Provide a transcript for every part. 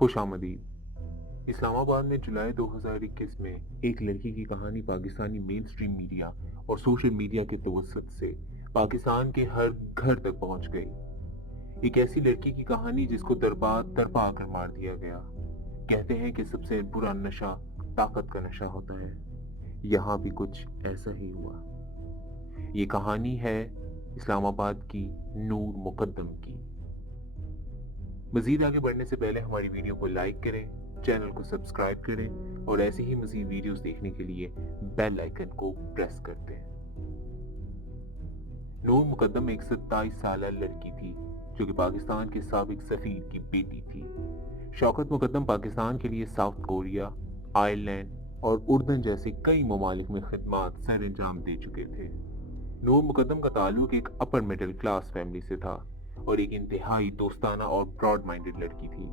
خوش آمدید۔ اسلام آباد میں جولائی 2021 میں ایک لڑکی کی کہانی پاکستانی مین سٹریم میڈیا اور سوشل میڈیا کے توسط سے پاکستان کے ہر گھر تک پہنچ گئی۔ ایک ایسی لڑکی کی کہانی جس کو ترپا کر مار دیا گیا۔ کہتے ہیں کہ سب سے برا نشہ طاقت کا نشہ ہوتا ہے۔ یہاں بھی کچھ ایسا ہی ہوا۔ یہ کہانی ہے اسلام آباد کی نور مقدم کی۔ مزید آگے بڑھنے سے پہلے ہماری ویڈیو کو لائک کریں، چینل کو سبسکرائب کریں اور ایسی ہی مزید ویڈیوز دیکھنے کے لیے بیل آئیکن کو پریس کر دیں۔ نور مقدم ایک 27 سالہ لڑکی تھی جو کہ پاکستان کے سابق سفیر کی بیٹی تھی۔ شوکت مقدم پاکستان کے لیے ساؤتھ کوریا، آئرلینڈ اور اردن جیسے کئی ممالک میں خدمات سر انجام دے چکے تھے۔ نور مقدم کا تعلق ایک اپر مڈل کلاس فیملی سے تھا اور ایک انتہائی دوستانہ اور براڈ مائنڈڈ لڑکی تھی۔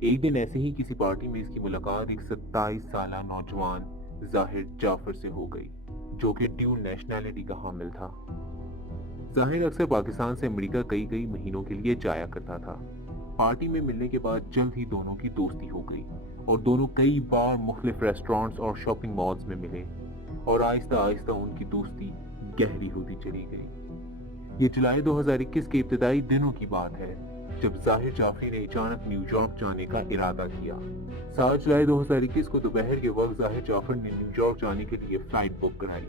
ایک دن ایسے ہی کسی پارٹی میں اس کی ملاقات ایک 27 سالہ نوجوان ظاہر جعفر سے ہو گئی جو کہ ڈیول نیشنلٹی کا حامل تھا۔ ظاہر اکثر پاکستان سے امریکہ کئی مہینوں کے لیے جایا کرتا تھا۔ پارٹی میں ملنے کے بعد جلد ہی دونوں کی دوستی ہو گئی اور دونوں کئی بار مختلف ریسٹورانٹس اور شاپنگ مالز میں ملے اور آہستہ آہستہ ان کی دوستی گہری ہوتی چلی گئی۔ یہ جولائی 2021 کے ابتدائی دنوں کی بات ہے جب ظاہر جعفری نے اچانک نیو یارک جانے کا ارادہ کیا۔ 7 جولائی 2021 کو دوپہر کے وقت ظاہر جعفر نے نیو یارک جانے کے لیے فلائٹ بک کرائی۔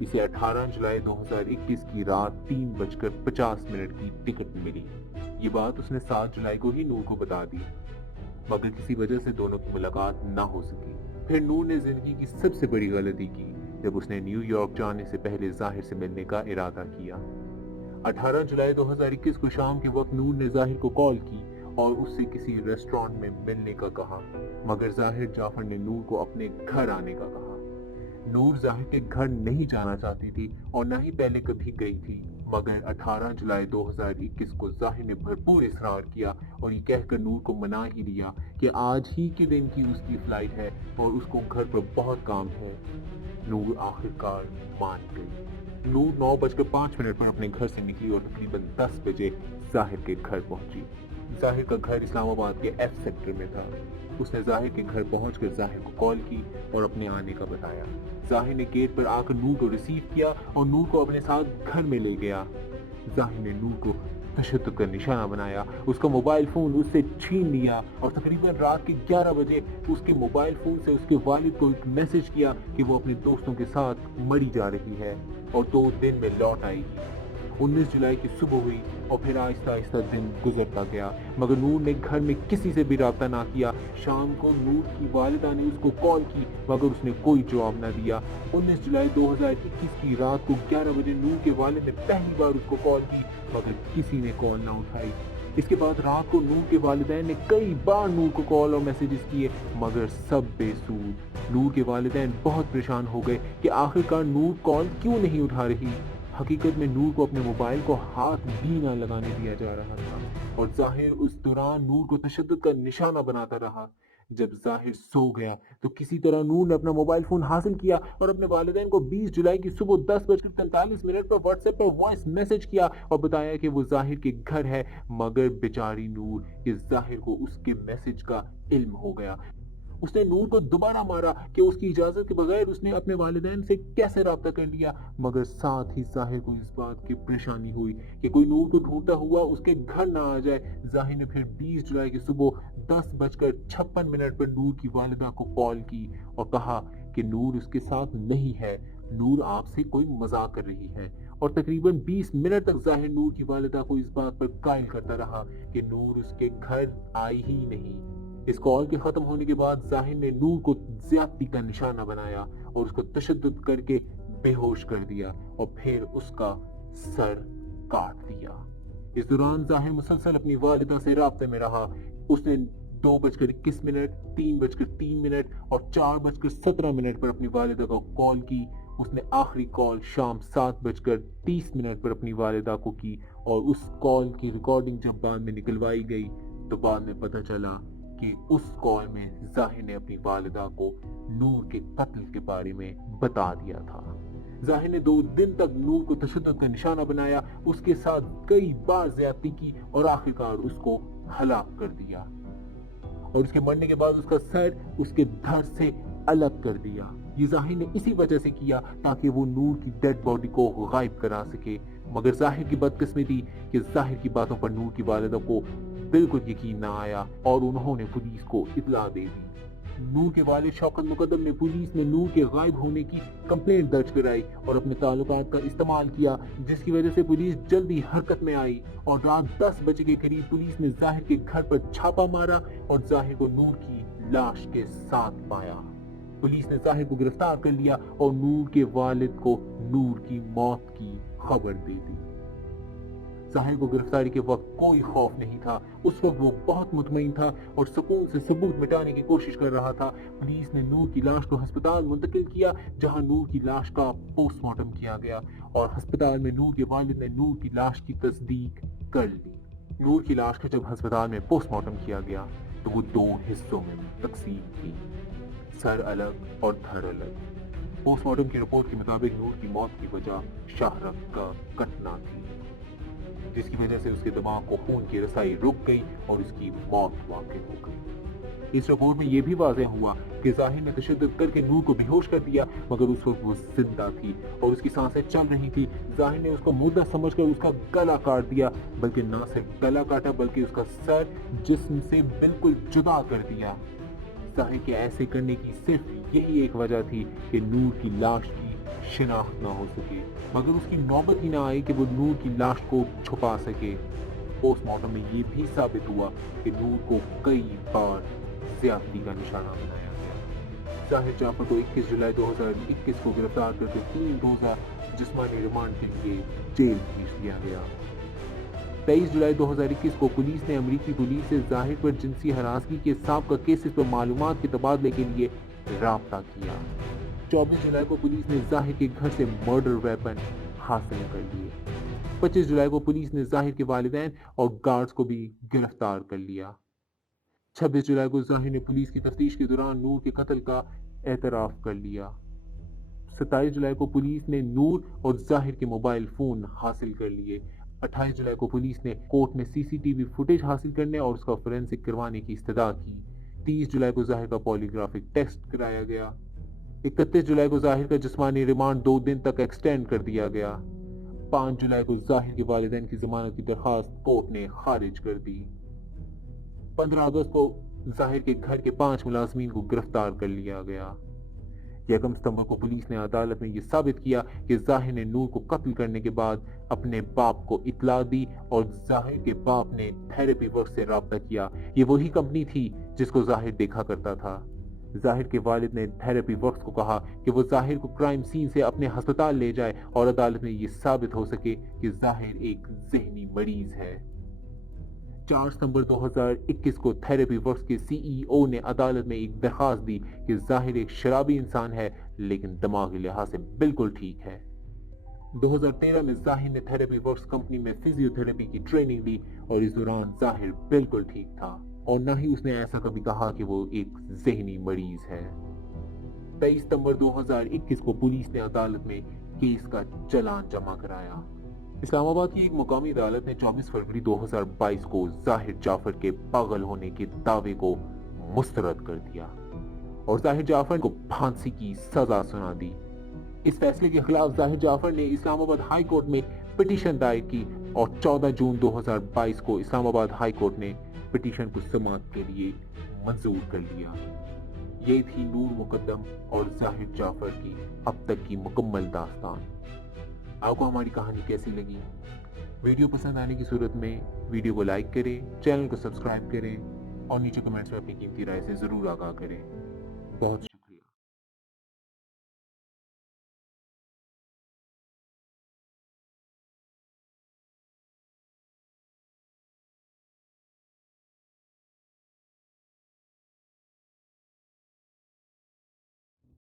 اسے 18 جولائی 2021 کی رات 3:50 کی ٹکٹ ملی۔ یہ بات اس نے 7 جولائی کو ہی نور کو بتا دی، مگر کسی وجہ سے دونوں کی ملاقات نہ ہو سکی۔ پھر نور نے زندگی کی سب سے بڑی غلطی کی جب اس نے نیو یارک جانے سے پہلے ظاہر سے ملنے کا ارادہ کیا۔ 18 جولائی 2021 کو شام کے وقت نور نے ظاہر کو کال کی اور اس سے کسی ریسٹورانٹ میں ملنے کا کہا، مگر ظاہر جعفر نے نور کو اپنے گھر آنے کا کہا۔ نور ظاہر کے گھر نہیں جانا چاہتی تھی اور نہ ہی پہلے کبھی گئی تھی، مگر 18 جولائی 2021 کو ظاہر نے بھرپور اصرار کیا اور یہ کہہ کر نور کو منا ہی لیا کہ آج ہی کے دن کی اس کی فلائٹ ہے اور اس کو گھر پر بہت کام ہے۔ نور آخرکار مان گئی۔ نور 9:05 پر اپنے گھر سے نکلی اور تقریباً 10 بجے ظاہر کے گھر پہنچی۔ ظاہر کا گھر اسلام آباد کے ایف سیکٹر میں تھا۔ اس نے ظاہر کے گھر پہنچ کر ظاہر کو کال کی اور اپنے آنے کا بتایا۔ ظاہر نے گیٹ پر آ کر نور کو ریسیو کیا اور نور کو اپنے ساتھ گھر میں لے گیا۔ ظاہر نے نور کو تشدد کا نشانہ بنایا، اس کا موبائل فون اس سے چھین لیا اور تقریباً رات کے 11 بجے اس کے موبائل فون سے اس کے والد کو ایک میسج کیا کہ وہ اپنے دوستوں کے ساتھ مری جا رہی ہے اور 2 دن میں لوٹ آئے گی۔ 19 جولائی کی صبح ہوئی اور پھر آہستہ آہستہ دن گزرتا گیا، مگر نور نے گھر میں کسی سے بھی رابطہ نہ کیا۔ شام کو نور کی والدہ نے اس کو کال کی مگر اس نے کوئی جواب نہ دیا۔ 19 جولائی 2021 کی رات کو 11 بجے نور کے والد نے پہلی بار اس کو کال کی مگر کسی نے کال نہ اٹھائی۔ اس کے بعد رات کو نور کے والدین نے کئی بار نور کو کال اور میسیجز کیے مگر سب بے سود۔ نور کے والدین بہت پریشان ہو گئے کہ آخرکار نور کال کیوں نہیں اٹھا رہی۔ حقیقت میں نور کو اپنے موبائل کو ہاتھ بھی نہ لگانے دیا جا رہا تھا اور ظاہر اس دوران نور کو تشدد کا نشانہ بناتا رہا۔ جب ظاہر سو گیا تو کسی طرح نور نے اپنا موبائل فون حاصل کیا اور اپنے والدین کو 20 جولائی کی صبح 10:43 پر واٹس ایپ پر وائس میسج کیا اور بتایا کہ وہ ظاہر کے گھر ہے، مگر بیچاری نور کہ ظاہر کو اس کے میسج کا علم ہو گیا۔ اس نے نور کو دوبارہ مارا کہ اس کی اجازت کے بغیر اس نے اپنے والدین سے کیسے رابطہ کر لیا، مگر ساتھ ہی ظاہر کو اس بات کی پریشانی ہوئی کہ کوئی نور کو ڈھونڈتا ہوا اس کے گھر نہ آ جائے۔ ظاہر نے پھر 20 جولائی کی صبح 10:56 پر نور کی والدہ کو کال کی اور کہا کہ نور اس کے ساتھ نہیں ہے، نور آپ سے کوئی مذاق کر رہی ہے، اور تقریباً 20 منٹ تک ظاہر نور کی والدہ کو اس بات پر قائل کرتا رہا کہ نور اس کے گھر آئی ہی نہیں۔ اس کال کے ختم ہونے کے بعد ظاہر نے نور کو زیادتی کا نشانہ بنایا اور اس کو تشدد کر کے بے ہوش کر دیا اور پھر اس کا سر کاٹ دیا۔ اس دوران ظاہر مسلسل اپنی والدہ سے رابطے میں رہا۔ اس نے 2:21، 3:03 اور 4:17 پر اپنی والدہ کو کال کی۔ اس نے آخری کال شام 7:30 پر اپنی والدہ کو کی اور اس کال کی ریکارڈنگ جب بعد میں نکلوائی گئی تو بعد میں پتہ چلا کہ اس کال میں ظاہر نے اپنی والدہ کو نور کے قتل کے بارے میں بتا دیا تھا۔ ظاہر نے 2 دن تک نور کو تشدد کا نشانہ بنایا، اس کے ساتھ کئی بار زیادتی کی اور آخرکار اس کو ہلاک کر دیا۔ اور اس کے مرنے کے بعد اس کا سر اس کے دھڑ سے الگ کر دیا۔ یہ ظاہر نے اسی وجہ سے کیا تاکہ وہ نور کی ڈیڈ باڈی کو غائب کرا سکے، مگر ظاہر کی بدقسمتی کہ ظاہر کی باتوں پر نور کی والدہ کو بالکل یقین نہ آیا اور انہوں نے پولیس کو اطلاع دے دی۔ نور کے والد شوکت مقدم نے پولیس میں نور کے غائب ہونے کی کمپلینٹ درج کرائی اور اپنے تعلقات کا استعمال کیا، جس کی وجہ سے پولیس جلدی حرکت میں آئی اور رات 10 بجے کے قریب پولیس نے ظاہر کے گھر پر چھاپا مارا اور ظاہر کو نور کی لاش کے ساتھ پایا۔ پولیس نے ظاہر کو گرفتار کر لیا اور نور کے والد کو نور کی موت کی خبر دے دی۔ ظاہر کو گرفتاری کے وقت کوئی خوف نہیں تھا، اس وقت وہ بہت مطمئن تھا اور سکون سے ثبوت مٹانے کی کوشش کر رہا تھا۔ پولیس نے نور کی لاش کو ہسپتال منتقل کیا، جہاں نور کی لاش کا پوسٹ مارٹم کیا گیا اور ہسپتال میں نور کے والد نے نور کی لاش کی تصدیق کر لی۔ نور کی لاش کا جب ہسپتال میں پوسٹ مارٹم کیا گیا تو وہ 2 حصوں میں تقسیم تھی، سر الگ اور دھڑ الگ۔ پوسٹ مارٹم کی رپورٹ کے مطابق نور کی موت کی وجہ شاہ رگ کا کٹنا تھی، جس کی وجہ سے اس کے دماغ کو خون کی رسائی رک گئی اور اس کی موت واقع ہو گئی۔ اس رپورٹ میں یہ بھی واضح ہوا کہ ظاہر نے تشدد کر کے نور کو بے ہوش کر دیا، مگر اس وقت وہ زندہ تھی اور اس کی سانسیں چل رہی تھی۔ ظاہر نے اس کو مردہ سمجھ کر اس کا گلا کاٹ دیا، بلکہ نہ صرف گلا کاٹا بلکہ اس کا سر جسم سے بالکل جدا کر دیا۔ ظاہر کے ایسے کرنے کی صرف یہی ایک وجہ تھی کہ نور کی لاش کی شناخت نہ ہو سکے، مگر اس کی نوبت ہی نہ آئی کہ وہ نور کی لاش کو چھپا سکے۔ پوسٹ مارٹم میں یہ بھی ثابت ہوا کہ نور کو کئی بار زیادتی کا نشانہ بنایا گیا۔ ظاہر جعفر کو 21 جولائی 2021 کو گرفتار کر کے 3 روزہ جسمانی ریمانڈ کے لیے جیل بھیج دیا گیا۔ 23 جولائی 2021 کو پولیس نے امریکی پولیس سے ظاہر پر جنسی ہراسگی کے سابقہ کیسز پر معلومات کے تبادلے کے لیے رابطہ کیا۔ 24 جولائی کو پولیس نے ظاہر کے گھر سے مرڈر ویپن حاصل کر لیے۔ 25 جولائی کو پولیس نے ظاہر کے والدین اور گارڈز کو بھی گرفتار کر لیا۔ 26 جولائی کو ظاہر نے پولیس کی تفتیش کے دوران نور کے قتل کا اعتراف کر لیا۔ 27 جولائی کو پولیس نے نور اور ظاہر کے موبائل فون حاصل کر لیے۔ 28 جولائی کو پولیس نے کورٹ میں CCTV فوٹیج حاصل کرنے اور اس کا فورینسک کروانے کی استدعا کی۔ 30 جولائی کو ظاہر کا پولیگرافک ٹیسٹ کرایا گیا۔ 31 جولائی کو ظاہر کا جسمانی ریمانڈ 2 دن تک ایکسٹینڈ کر دیا گیا۔ 5 جولائی کو ظاہر کے والدین کی ضمانت کی درخواست کورٹ نے خارج کر دی۔ 15 اگست کو ظاہر کے گھر کے 5 ملازمین کو گرفتار کر لیا گیا۔ 1 ستمبر کو پولیس نے عدالت میں یہ ثابت کیا کہ ظاہر نے نور کو قتل کرنے کے بعد اپنے باپ کو اطلاع دی اور ظاہر کے باپ نے تھراپی ورکس سے رابطہ کیا۔ یہ وہی کمپنی تھی جس کو ظاہر دیکھا کرتا تھا۔ ظاہر کے والد نے تھراپی ورکس کو کہا کہ وہ ظاہر کو کرائم سین سے اپنے ہسپتال لے جائے اور عدالت میں یہ ثابت ہو سکے کہ ظاہر ایک ذہنی مریض ہے۔ 4 ستمبر 2021 کو تھراپی ورکس کے CEO نے عدالت میں ایک درخواست دی کہ ظاہر ایک شرابی انسان ہے لیکن دماغی لحاظ سے بالکل ٹھیک ہے۔ 2013 میں ظاہر نے تھراپی ورکس کمپنی میں فزیو تھراپی کی ٹریننگ لی اور اس دوران ظاہر بالکل ٹھیک تھا اور نہ ہی اس نے ایسا کبھی کہا کہ وہ ایک ذہنی مریض ہے۔ 23 ستمبر 2021 کو پولیس نے عدالت میں کیس کا چلان جمع کرایا۔ اسلام آباد کی ایک مقامی عدالت نے 24 فروری 2022 کو ظاہر جعفر کے پاگل ہونے کے دعوے کو مسترد کر دیا اور ظاہر جعفر کو پھانسی کی سزا سنا دی۔ اس فیصلے کے خلاف ظاہر جعفر نے اسلام آباد ہائی کورٹ میں پٹیشن دائر کی اور 14 جون 2022 کو اسلام آباد ہائی کورٹ نے پٹیشن کو سماعت کے لیے منظور کر لیا۔ یہ تھی نور مقدم اور ظاہر جعفر کی اب تک کی مکمل داستان۔ آپ کو ہماری کہانی کیسی لگی؟ ویڈیو پسند آنے کی صورت میں ویڈیو کو لائک کریں، چینل کو سبسکرائب کریں اور نیچے کمنٹس میں اپنی قیمتی رائے سے ضرور آگاہ کریں۔ بہت